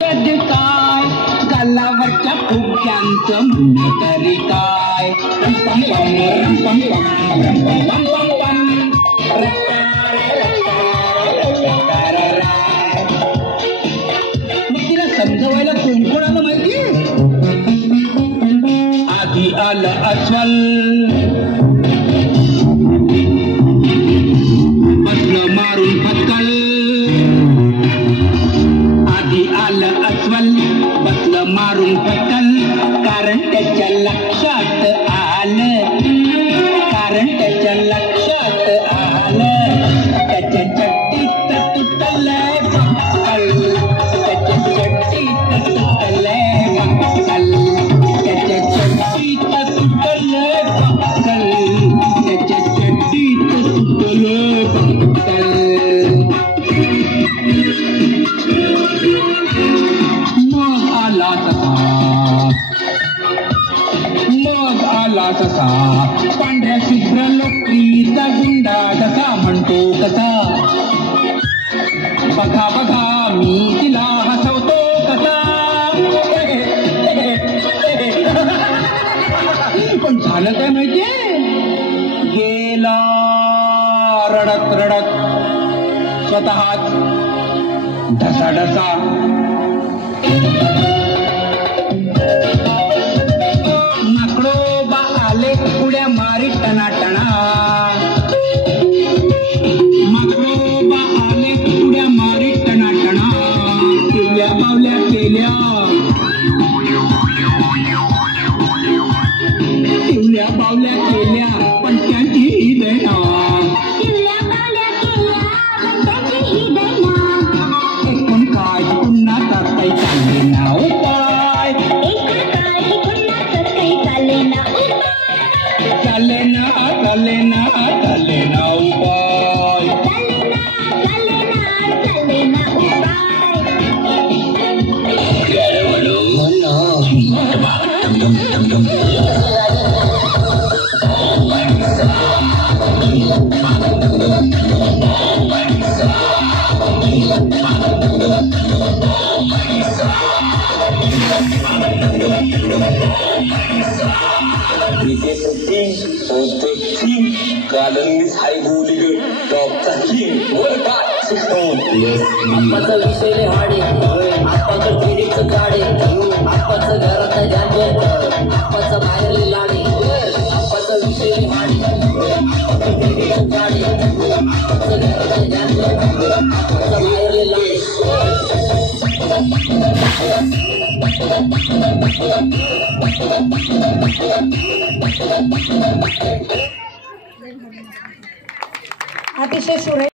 काय गालावरच्या फुग्यांचं म्हणणं तरी काय मग तिला समजवायला कोण कोण आलं माहितीये? आधी आलं अस्वल, बसलं मारून फटकल. आधी आलं अस्वल, बसलं मारून फटकल. कारण त्याच्या लक्षात आलं, कारण त्याच्या लक्षात आलं त्याच्या चड्डीत तुटलंय बक्कल, त्याच्या चड्डीत तुटलंय बक्कल, त्याच्या चड्डीत तुटलंय बक्कल, त्याच्या चड्डीत तुटलंय बक्कल. मग आला तसा पांढऱ्या शुभ्र लोकरीचा गुंडा कसा म्हणतो कसा, बघा बघा मी तिला हसवतो कसा. पण झालं काय माहितीये? गेला रडत रडत स्वतःच ढसाढसा. माकडोबा आले उड्या मारी टनाटणा, माकडोबा आले उड्या मारी टनाटणा. केल्या बावल्या केल्या, केल्या बावल्या केल्या पण त्यांची दैना, एकूण काय पुन्हा काही चालले ना उपाय, चाले ना उपाय. आप्पाचा विषय हाडे, आप्पाचं खेडीचं काढे, आप्पाचं घरात जाणे, आप्पाचा बाहेरले लाडे. आप्पाचा विषय हाडे, आप्पाचं खेडीचं काढे, आप्पाचं घरात जाणे, आप्पाचा बाहेरले लाडे. अतिशय सुरेख